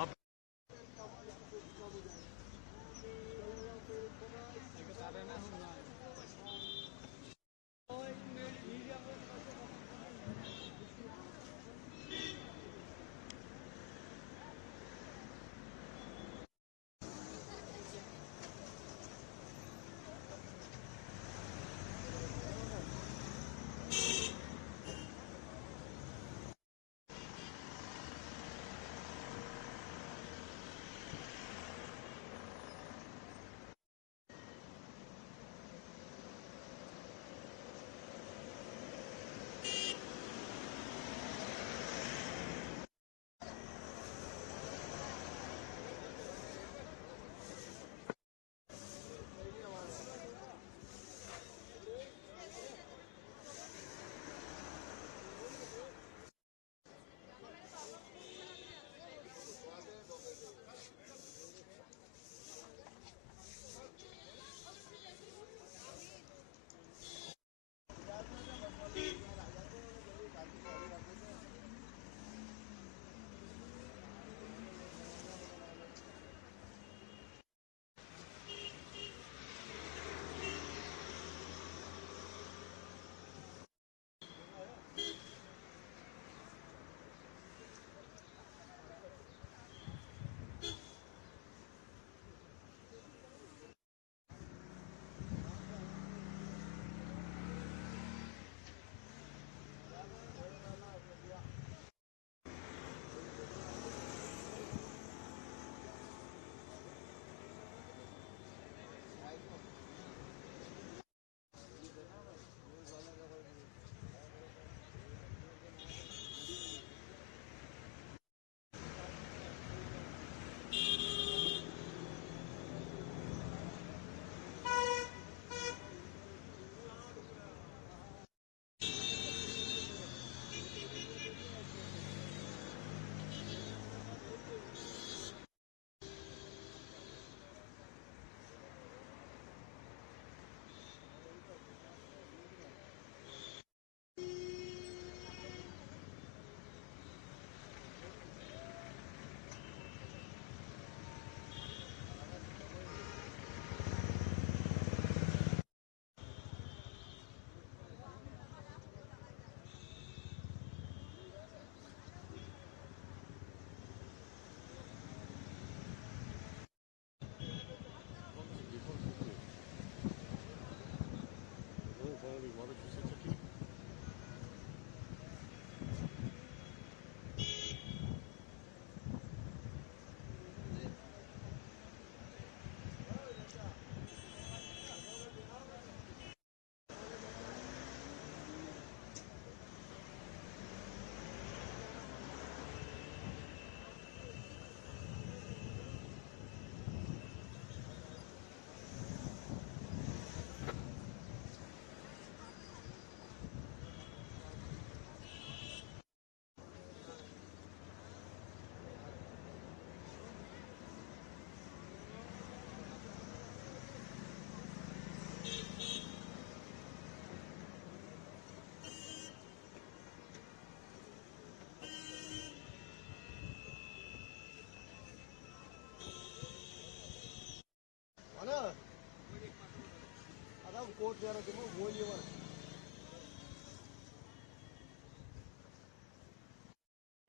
आप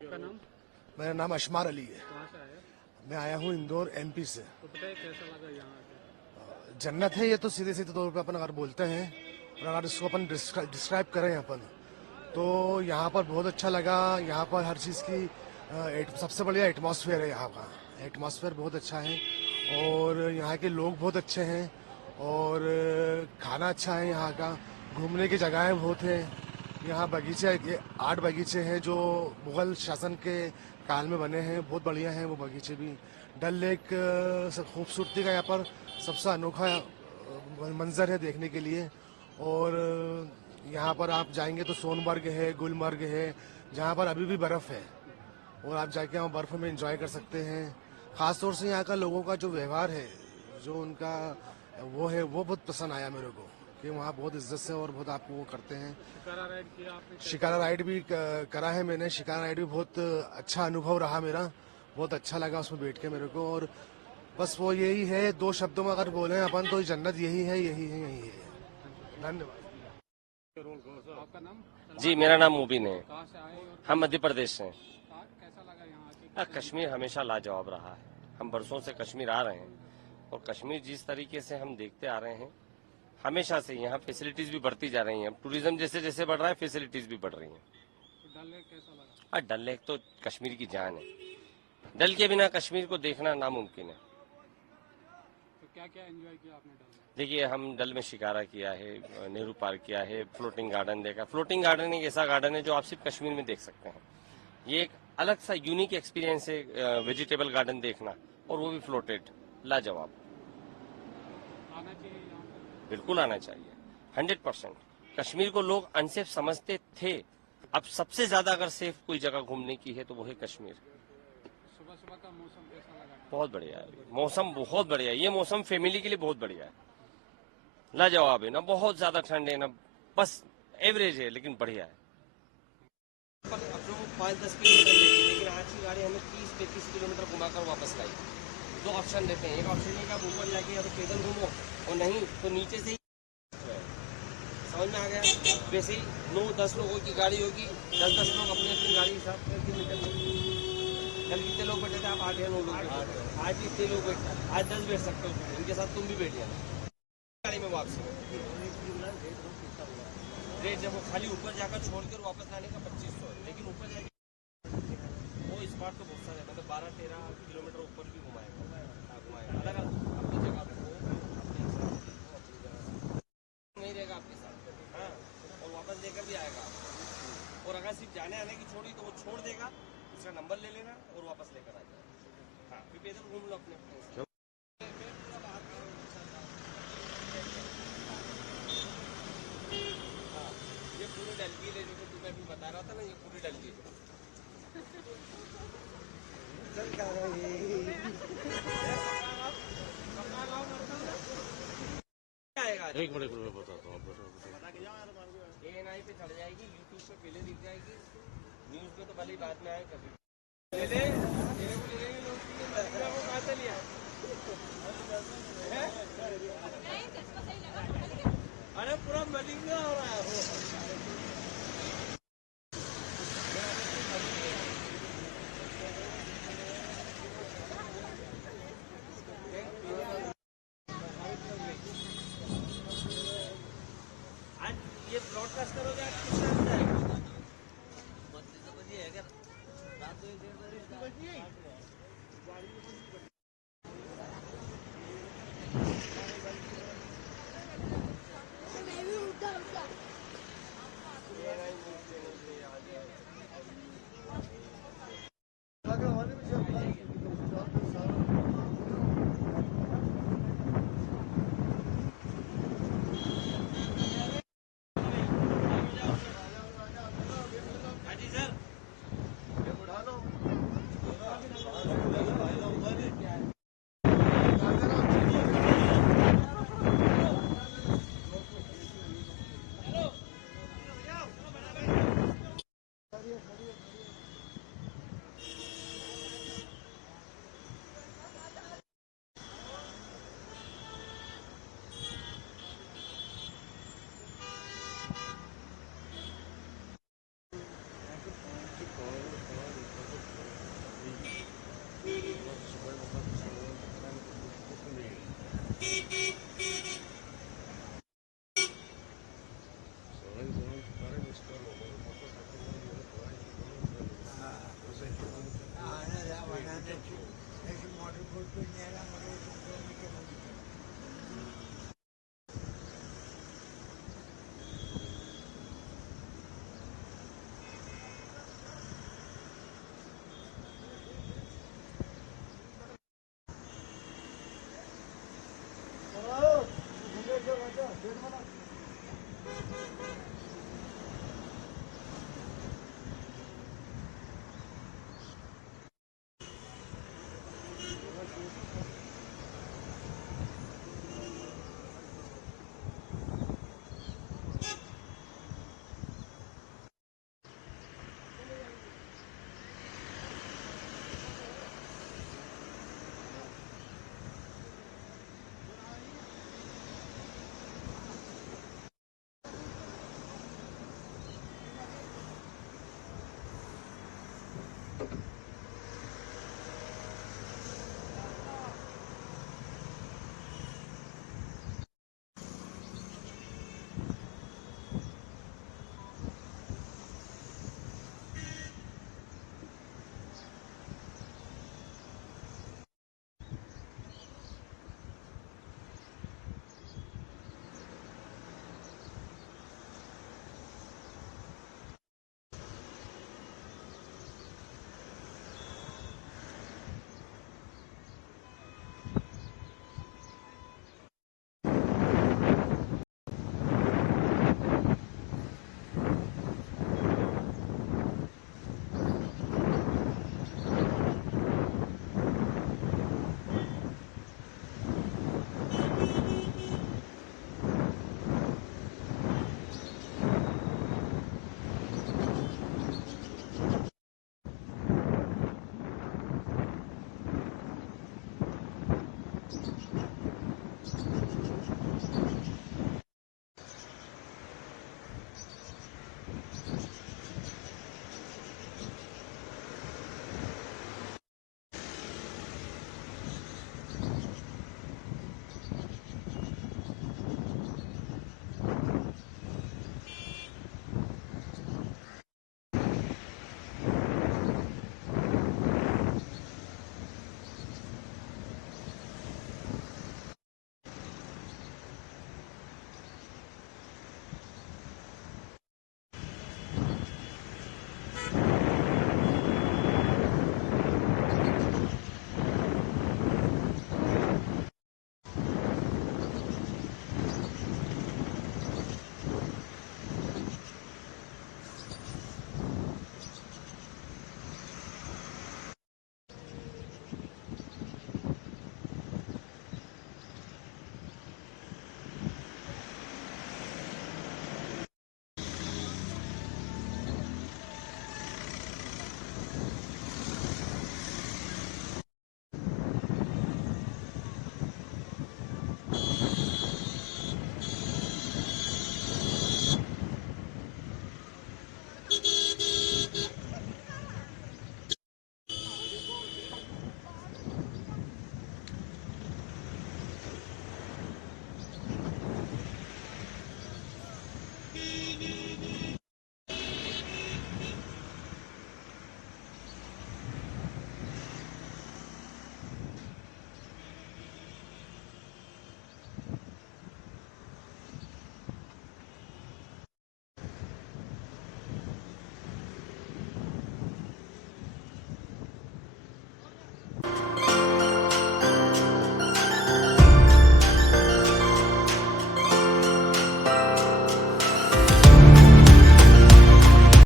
का नाम? मेरा नाम अशमार अली है। कहाँ से आए? मैं आया हूँ इंदौर एमपी से। तो बताइए कैसा लगा यहाँ आके? जन्नत है ये तो सीधे सीधे तौर पे अपन अगर बोलते हैं और अगर इसको अपन डिस्क्राइब करें अपन तो यहाँ पर बहुत अच्छा लगा। यहाँ पर हर चीज़ की सबसे बढ़िया एटमॉस्फेयर है। यहाँ का एटमॉस्फेयर बहुत अच्छा है और यहाँ के लोग बहुत अच्छे हैं और खाना अच्छा है। यहाँ का घूमने की जगहें बहुत हैं। यहाँ बगीचे 8 बगीचे हैं जो मुगल शासन के काल में बने हैं। बहुत बढ़िया हैं वो बगीचे भी। डल लेक खूबसूरती का यहाँ पर सबसे अनोखा मंजर है देखने के लिए। और यहाँ पर आप जाएंगे तो सोनमर्ग है, गुलमर्ग है जहाँ पर अभी भी बर्फ़ है और आप जाके वहाँ बर्फ़ में एंजॉय कर सकते हैं। ख़ास तौर से यहाँ का लोगों का जो व्यवहार है, जो उनका वो है, वो बहुत पसंद आया मेरे को कि वहाँ बहुत इज्जत से और बहुत आपको वो करते हैं। शिकारा राइड किया आपने? शिकारा राइड भी करा है मैंने। शिकारा राइड भी बहुत अच्छा अनुभव रहा मेरा, बहुत अच्छा लगा उसमें बैठ के मेरे को। और बस वो यही है, दो शब्दों में अगर बोले अपन तो जन्नत यही है, यही है, यही है। धन्यवाद। आपका नाम? जी, मेरा नाम मुबीन है। कहाँ से आए और हम मध्य प्रदेश से हैं। कैसा लगा यहाँ आके? कश्मीर हमेशा लाजवाब रहा है। हम बरसों से कश्मीर आ रहे हैं और कश्मीर जिस तरीके से हम देखते आ रहे हैं हमेशा से, यहाँ फैसिलिटीज भी बढ़ती जा रही हैं। अब टूरिज्म जैसे जैसे बढ़ रहा है फैसिलिटीज भी बढ़ रही हैं। तो डल लेक कैसा लगा? डल लेक तो कश्मीर की जान है। डल के बिना कश्मीर को देखना नामुमकिन है। तो क्या क्या एंजॉय किया आपने डल में? देखिए, हम डल में शिकारा किया है, नेहरू पार्क किया है, फ्लोटिंग गार्डन देखा। फ्लोटिंग गार्डन एक ऐसा गार्डन है जो आप सिर्फ कश्मीर में देख सकते हैं। ये एक अलग सा यूनिक एक्सपीरियंस है वेजिटेबल गार्डन देखना, और वो भी फ्लोटेड, लाजवाब। आना चाहिए यहाँ पे? बिल्कुल आना चाहिए, 100%। कश्मीर को लोग अनसेफ समझते थे, अब सबसे ज्यादा अगर सेफ कोई जगह घूमने की है तो वो है कश्मीर। सुबह सुबह का मौसम कैसा लगा? बहुत बढ़िया है मौसम, बहुत बढ़िया है। ये मौसम फैमिली के लिए बहुत बढ़िया है, लाजवाब है। ना बहुत ज्यादा ठंड है, ना बस एवरेज है, लेकिन बढ़िया है। पर अब लोग 5-10 किलोमीटर लेते हैं, लेकिन आज की गाड़ी हमें 30-35 किलोमीटर घुमाकर वापस लाई। दो ऑप्शन देते हैं, एक ऑप्शन है कि आप ऊपर जाके या तो पैदल घूमो, और नहीं तो नीचे से ही। समझ में आ गया? वैसे ही 9-10 लोगों की गाड़ी होगी, 10-10 लोग अपनी अपनी गाड़ी हिसाब करके निकल। कल कितने लोग बैठे थे आप? 8 या 9 लोग बैठे थे। आज इतने लोग बैठे, आज 10 बैठ सकते हो, इनके साथ तुम भी बैठ जाना गाड़ी में वापसी। रेट जब वो खाली ऊपर जाकर छोड़ कर वापस लाने का 2500 है, लेकिन ऊपर जाके वो इस बार तो बहुत सारे, मतलब 12-13 किलोमीटर ऊपर भी घुमाएगा, अलग अलग अपनी जगह पे वो अपने हिसाब से, वो अपनी जगह से नहीं रहेगा आपके साथ। हाँ, और वापस लेकर भी आएगा। और अगर सिर्फ जाने आने की छोड़ी तो वो छोड़ देगा, उसका नंबर ले लेना और वापस लेकर आ जाएगा। हाँ, फिर पैदल घूम लो अपने अपने हिसाब से। ये पूरी डलगी है, जो कि तुम्हें अभी बता रहा था ना, ये पूरी डलगी है। एक मिनट मैं बताता हूँ। ANI पे चढ़ जाएगी, यूट्यूब पे पहले दिख जाएगी, न्यूज पे तो भले ही बाद में आए कभी। ले ले, तेरे को ले लेंगे लोग, वो कहाँ से लिया? अरे पूरा मलिंगा हो रहा है वो। आज ये ब्रॉडकास्ट करोगे, आज किस टाइम जाएगा? रात 1-1:30 बजे।